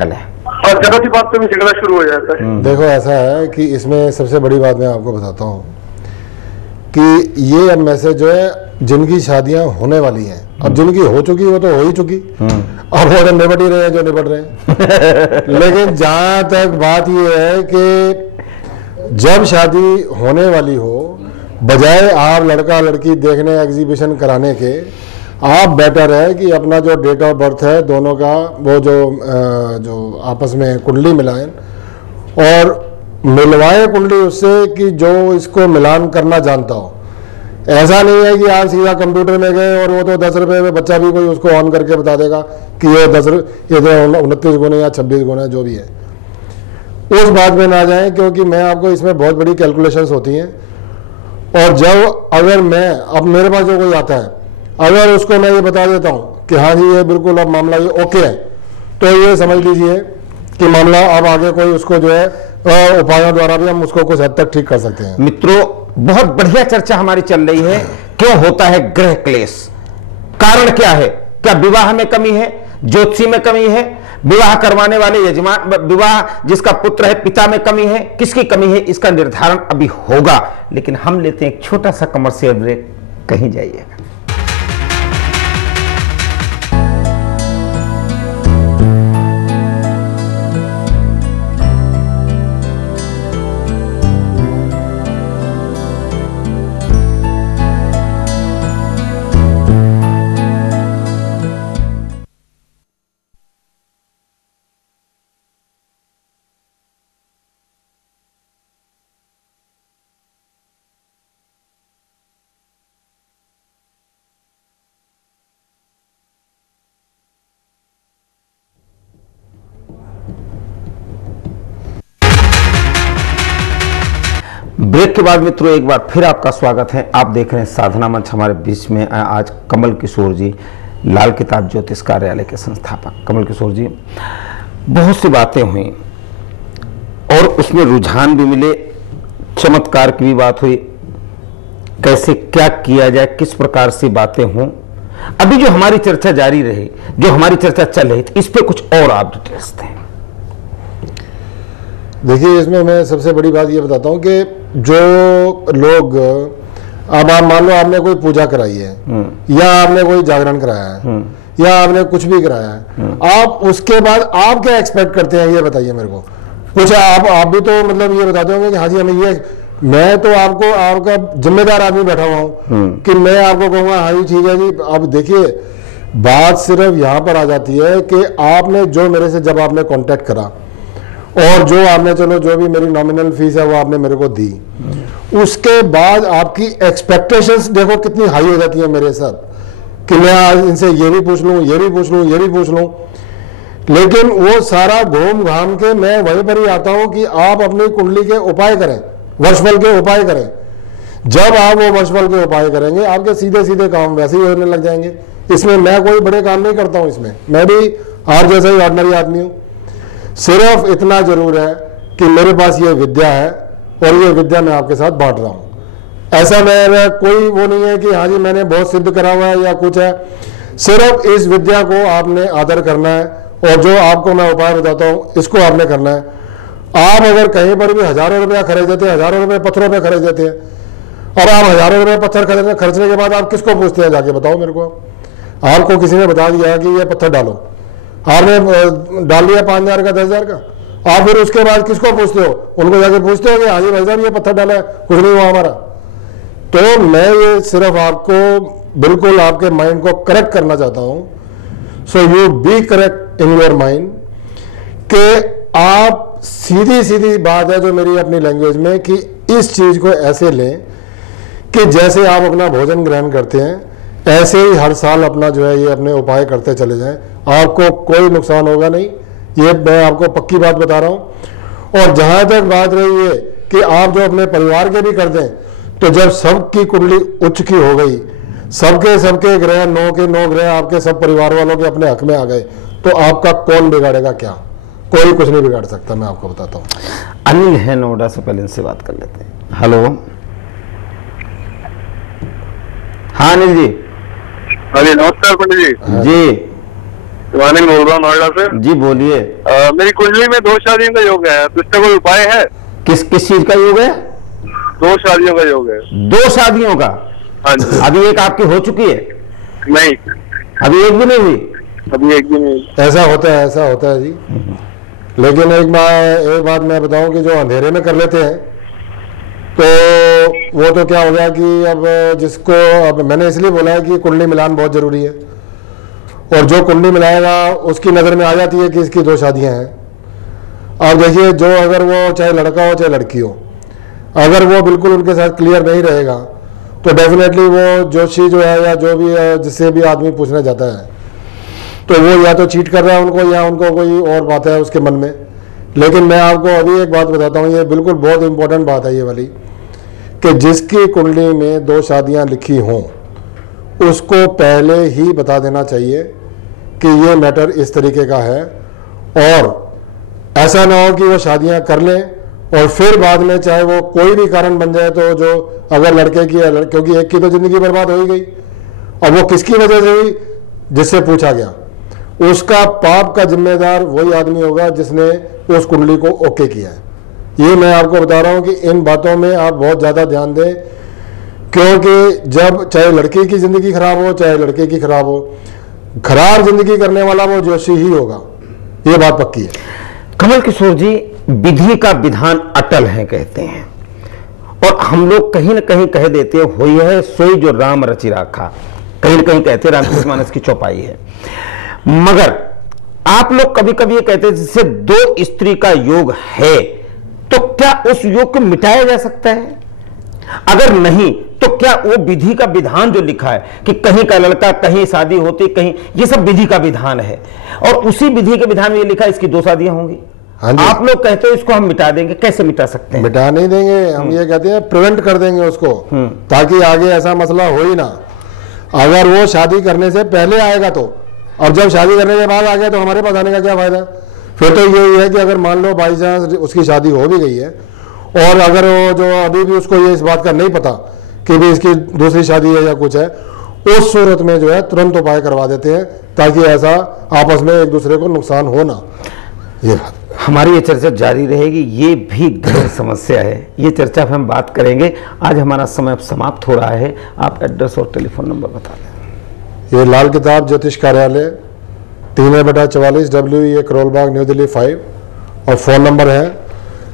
Practical है और जरा सी बात पे भी झगड़ा शुरू हो जाता है। देखो ऐसा है कि इसमें सबसे बड़ी बात मैं आपको बताता हूँ कि ये अब मैसेज जो है जिनकी शादियां होने वाली हैं, अब जिनकी हो चुकी वो तो हो ही चुकी, अब वो तो निपट ही रहे हैं जो निपट रहे हैं। लेकिन जहां तक बात ये है कि जब शादी होने वाली हो, बजाय आप लड़का लड़की देखने एग्जीबिशन कराने के, आप बेटर है कि अपना जो डेट ऑफ बर्थ है दोनों का, वो जो आपस में कुंडली मिलाएं और मिलवाएं कुंडली उससे कि जो इसको मिलान करना जानता हो। ऐसा नहीं है कि आप सीधा कंप्यूटर में गए और वो तो 10 रुपए में बच्चा भी कोई उसको ऑन करके बता देगा कि ये 29 गुने या 26 गुने जो भी है, उस बात में ना जाएं, क्योंकि मैं आपको इसमें बहुत बड़ी कैलकुलेशंस होती हैं। और जब अगर मैं अब मेरे पास जो कोई आता है, अगर उसको मैं ये बता देता हूँ कि हाँ जी ये बिल्कुल अब मामला ये ओके है, तो ये समझ लीजिए कि मामला अब आगे कोई उसको जो है उपायों द्वारा भी हम उसको कुछ हद तक ठीक कर सकते हैं। मित्रों, बहुत बढ़िया चर्चा हमारी चल रही है, क्यों होता है ग्रह क्लेश, कारण क्या है, क्या विवाह में कमी है, ज्योतिषी में कमी है, विवाह करवाने वाले यजमान, विवाह जिसका पुत्र है पिता में कमी है, किसकी कमी है, इसका निर्धारण अभी होगा। लेकिन हम लेते हैं एक छोटा सा कमर्शियल ब्रेक, कहीं जाइएगा। ब्रेक के बाद मित्रों एक बार फिर आपका स्वागत है। आप देख रहे हैं साधना मंच। हमारे बीच में आज कमल किशोर जी, लाल किताब ज्योतिष कार्यालय के संस्थापक। कमल किशोर जी, बहुत सी बातें हुई और उसमें रुझान भी मिले, चमत्कार की भी बात हुई, कैसे क्या किया जाए, किस प्रकार से बातें हों। अभी जो हमारी चर्चा जारी रही, जो हमारी चर्चा चल रही थी, इस पे कुछ और आप डिटेल्स दें। देखिए, इसमें मैं सबसे बड़ी बात ये बताता हूँ कि जो लोग, अब आप मान लो आपने कोई पूजा कराई है या आपने कोई जागरण कराया है या आपने कुछ भी कराया है, आप उसके बाद आप क्या एक्सपेक्ट करते हैं ये बताइए मेरे को। कुछ आप भी तो मतलब ये बताते होंगे कि हाँ जी हमें ये, मैं तो आपको आपका जिम्मेदार आदमी बैठा हुआ हूँ कि मैं आपको कहूँगा हाँ जी ठीक है जी। अब देखिए, बात सिर्फ यहाँ पर आ जाती है कि आपने जो मेरे से, जब आपने कॉन्टेक्ट करा और जो आपने, चलो जो भी मेरी नॉमिनल फीस है वो आपने मेरे को दी, उसके बाद आपकी एक्सपेक्टेशंस देखो कितनी हाई हो जाती है मेरे साथ कि मैं आज इनसे ये भी पूछ लूँ, ये भी पूछ लूँ, ये भी पूछ लूँ। लेकिन वो सारा घूम घाम के मैं वहीं पर ही आता हूँ कि आप अपनी कुंडली के उपाय करें, वर्षफल के उपाय करें। जब आप वो वर्षफल के उपाय करेंगे, आपके सीधे सीधे काम वैसे ही होने लग जाएंगे। इसमें मैं कोई बड़े काम नहीं करता हूँ, इसमें मैं भी आप जैसा ही ऑर्डिनरी आदमी हूँ। सिर्फ इतना जरूर है कि मेरे पास ये विद्या है और ये विद्या मैं आपके साथ बांट रहा हूं। ऐसा मेरा कोई वो नहीं है कि हाँ जी मैंने बहुत सिद्ध करा हुआ है या कुछ है। सिर्फ इस विद्या को आपने आदर करना है और जो आपको मैं उपाय बताता हूँ इसको आपने करना है। आप अगर कहीं पर भी हजारों रुपया खर्च देते हैं, हजारों रुपये पत्थरों पे खर्च देते हैं, और आप हजारों रुपये पत्थर खर्चने के बाद आप किसको पूछते हैं जाके, बताओ मेरे को। आपको किसी ने बता दिया कि ये पत्थर डालो, आपने डाल दिया 5,000 का, 10,000 का, आप फिर उसके बाद किसको पूछते हो? उनको जाके पूछते हो कि हाँ जी भाई साहब ये पत्थर डाला है, कुछ नहीं हुआ हमारा। तो मैं ये सिर्फ आपको बिल्कुल आपके माइंड को करेक्ट करना चाहता हूँ। So you be correct in your mind कि आप सीधी सीधी बात है जो मेरी अपनी लैंग्वेज में, कि इस चीज को ऐसे लें कि जैसे आप अपना भोजन ग्रहण करते हैं ऐसे ही हर साल अपना जो है ये अपने उपाय करते चले जाएं, आपको कोई नुकसान होगा नहीं। ये मैं आपको पक्की बात बता रहा हूं। और जहां तक बात रही है कि आप जो अपने परिवार के भी कर दें, तो जब सबकी कुंडली उच्च की हो गई, सबके ग्रह 9 के 9 ग्रह आपके सब परिवार वालों के अपने हक में आ गए, तो आपका कौन बिगाड़ेगा? क्या कोई कुछ नहीं बिगाड़ सकता, मैं आपको बताता हूँ। अनिल है नोएडा से, पहले इनसे बात कर लेते हैं। हेलो, हाँ अनिल जी। अरे नमस्कार पंडित जी। जी शिवानी बोल रहा हूँ नोएडा से। जी बोलिए। मेरी कुंडली में 2 शादियों का योग है, तो इसका कोई उपाय है? किस किस चीज का योग है? 2 शादियों का योग है। 2 शादियों का? हाँ जी। अभी एक आपकी हो चुकी है? नहीं, अभी एक भी नहीं हुई? अभी एक भी नहीं। ऐसा होता है जी। लेकिन एक बात मैं बताऊं कि जो अंधेरे में कर लेते हैं तो वो तो क्या हो गया कि अब मैंने इसलिए बोला है कि कुंडली मिलान बहुत जरूरी है, और जो कुंडली मिलाएगा उसकी नज़र में आ जाती है कि इसकी 2 शादियां हैं। अब देखिए, जो अगर वो चाहे लड़का हो चाहे लड़की हो, अगर वो बिल्कुल उनके साथ क्लियर नहीं रहेगा तो डेफिनेटली वो जोशी जो है या जो भी है जिससे भी आदमी पूछना चाहता है तो वो या तो चीट कर रहा है उनको, या उनको कोई और बात है उसके मन में। लेकिन मैं आपको अभी एक बात बताता हूँ, ये बिल्कुल बहुत इंपॉर्टेंट बात है ये वाली, कि जिसकी कुंडली में 2 शादियाँ लिखी हों उसको पहले ही बता देना चाहिए कि ये मैटर इस तरीके का है, और ऐसा ना हो कि वो शादियां कर लें और फिर बाद में चाहे वो कोई भी कारण बन जाए तो जो अगर लड़के की है, क्योंकि एक की तो जिंदगी बर्बाद हो ही गई, और वो किसकी वजह से हुई? जिससे पूछा गया, उसका पाप का जिम्मेदार वही आदमी होगा जिसने उस कुंडली को ओके किया है। ये मैं आपको बता रहा हूँ कि इन बातों में आप बहुत ज़्यादा ध्यान दें, क्योंकि जब चाहे लड़की की ज़िंदगी खराब हो चाहे लड़के की खराब हो, खराब जिंदगी करने वाला वो जोशी ही होगा, ये बात पक्की है। कमल किशोर जी, विधि का विधान अटल है कहते हैं, और हम लोग कहीं न कहीं कह देते हैं होई है सोई जो राम रचि राखा, कहीं न कहीं कहते हैं रामचरितमानस की चौपाई है। मगर आप लोग कभी कभी ये कहते हैं जिससे 2 स्त्री का योग है तो क्या उस योग को मिटाया जा सकता है? अगर नहीं तो क्या वो विधि का विधान जो लिखा है कि कहीं का लड़का कहीं शादी होती कहीं, ये सब विधि का विधान है, और उसी विधि के विधान में ये लिखा है इसकी 2 शादियां होंगी। हाँ, आप लोग कहते हो इसको हम मिटा देंगे, कैसे मिटा सकते हैं? मिटा नहीं देंगे हम, ये कहते हैं प्रिवेंट कर देंगे उसको, ताकि आगे ऐसा मसला हो ही ना। अगर वो शादी करने से पहले आएगा तो, और जब शादी करने के बाद आ गया तो हमारे पास आने का क्या फायदा? फिर तो यही है कि अगर मान लो बाई चांस उसकी शादी हो भी गई है और अगर वो जो अभी भी उसको ये इस बात का नहीं पता कि भी इसकी दूसरी शादी है या कुछ है, उस सूरत में जो है तुरंत उपाय करवा देते हैं ताकि ऐसा आपस में एक दूसरे को नुकसान हो ना। ये बात हमारी ये चर्चा जारी रहेगी, ये भी गहरी समस्या है, ये चर्चा पे हम बात करेंगे। आज हमारा समय समाप्त हो रहा है, आप एड्रेस और टेलीफोन नंबर बता दें। ये लाल किताब ज्योतिष कार्यालय 3/44 WE करोलबाग न्यू दिल्ली 5, और फ़ोन नंबर है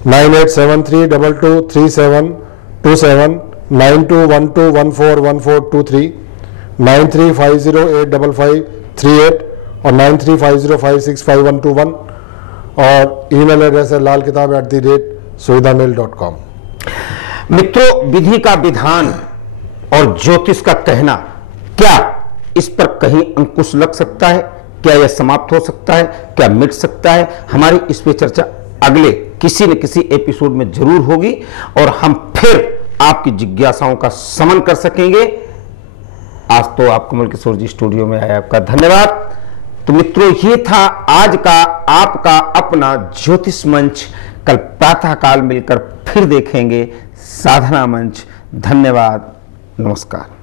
9873223727 9212141423 9350855538 और 9350565121, और ईमेल एड्रेस है lalkitab@suvidamail.com। मित्रों, विधि का विधान और ज्योतिष का कहना, क्या इस पर कहीं अंकुश लग सकता है? क्या यह समाप्त हो सकता है? क्या मिट सकता है? हमारी इस पे चर्चा अगले किसी न किसी एपिसोड में जरूर होगी, और हम फिर आपकी जिज्ञासाओं का समन कर सकेंगे। आज तो आप कमल किशोर जी स्टूडियो में आए, आपका धन्यवाद। तो मित्रों, ये था आज का आपका अपना ज्योतिष मंच। कल प्रातःकाल मिलकर फिर देखेंगे साधना मंच। धन्यवाद, नमस्कार।